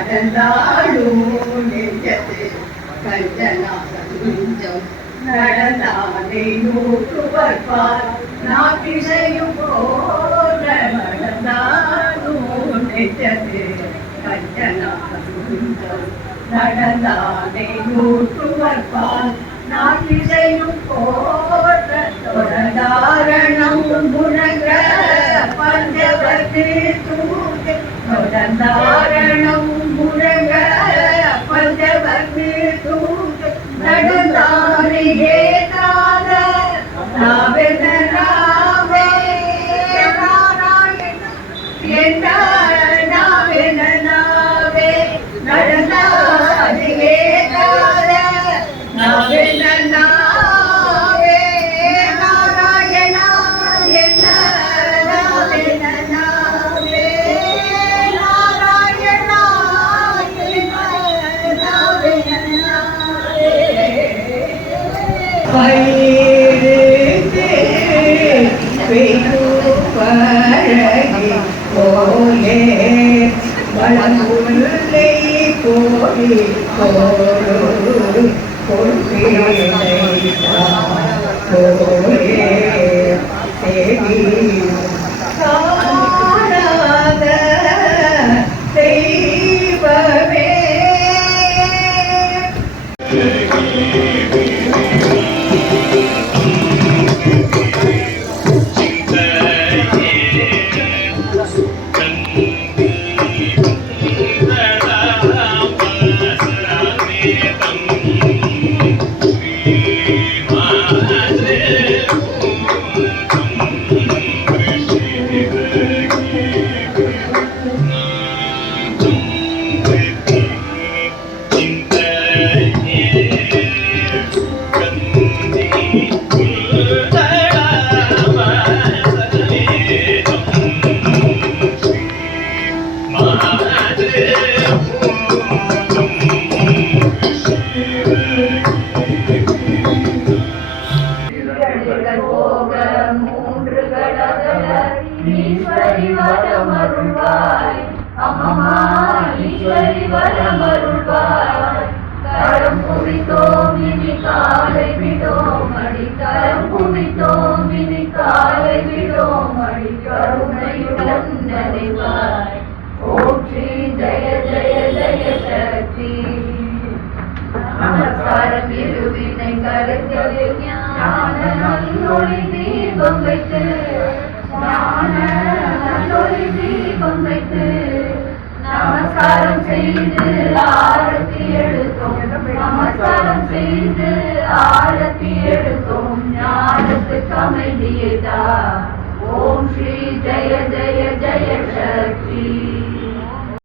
நடந்தாடும் நெஞ்சத்து கஞ்சனாகும் நடந்தானே நூற்றுவர்பார் நாட்டிசையும் போல நடந்தாடும் நெஞ்சத்து கஞ்சனாகும் நடந்தானே நூற்றுவர்பார் நாட்டிசையும் போல தொடர்ந்தாரணம் முழங்க பஞ்சவர்த்தி தூக்கு தொடர்ந்தாரணம் முழங்க பஞ்சவர்த்தி தூக்கு நடந்தாரியே நாத நாவென நாவே நாராயண என்ன நாவென நாவே நடந்தாரியே நாத நாவென நாவே நாராயண என்ன நாவென நாவே நாராயண என்ன நாவென நாவே பயிரிட்டு பெய்துபழகி போலே வளமுல்லை கோடி கோடு காணாத தெய்வமே ஈஸ்வரி வரமருள்வாய் அம்மம்மா ஈஸ்வரி வரமருள்வாய் கரம் குவித்தோம் இனி காலை விடோம் அடி கரம் குவித்தோம் இனி காலை விடோம் அடி கருணையுடன் நினைவாய் ஓம் ஸ்ரீ ஜெய ஜெய ஜெய சக்தி நமஸ்காரம் இருவினை கருத்தவே ஞான நல்லொளி தீபம் வைத்து ஞான நல்லொளி தீபம் வைத்து நமஸ்காரம் செய்து ஆரத்தி எடுத்தோம் நமஸ்காரம் செய்து ஆரத்தி எடுத்தோம் ஞானத்துக்கு அமைதியதா ஓம் ஸ்ரீ ஜெய ஜெய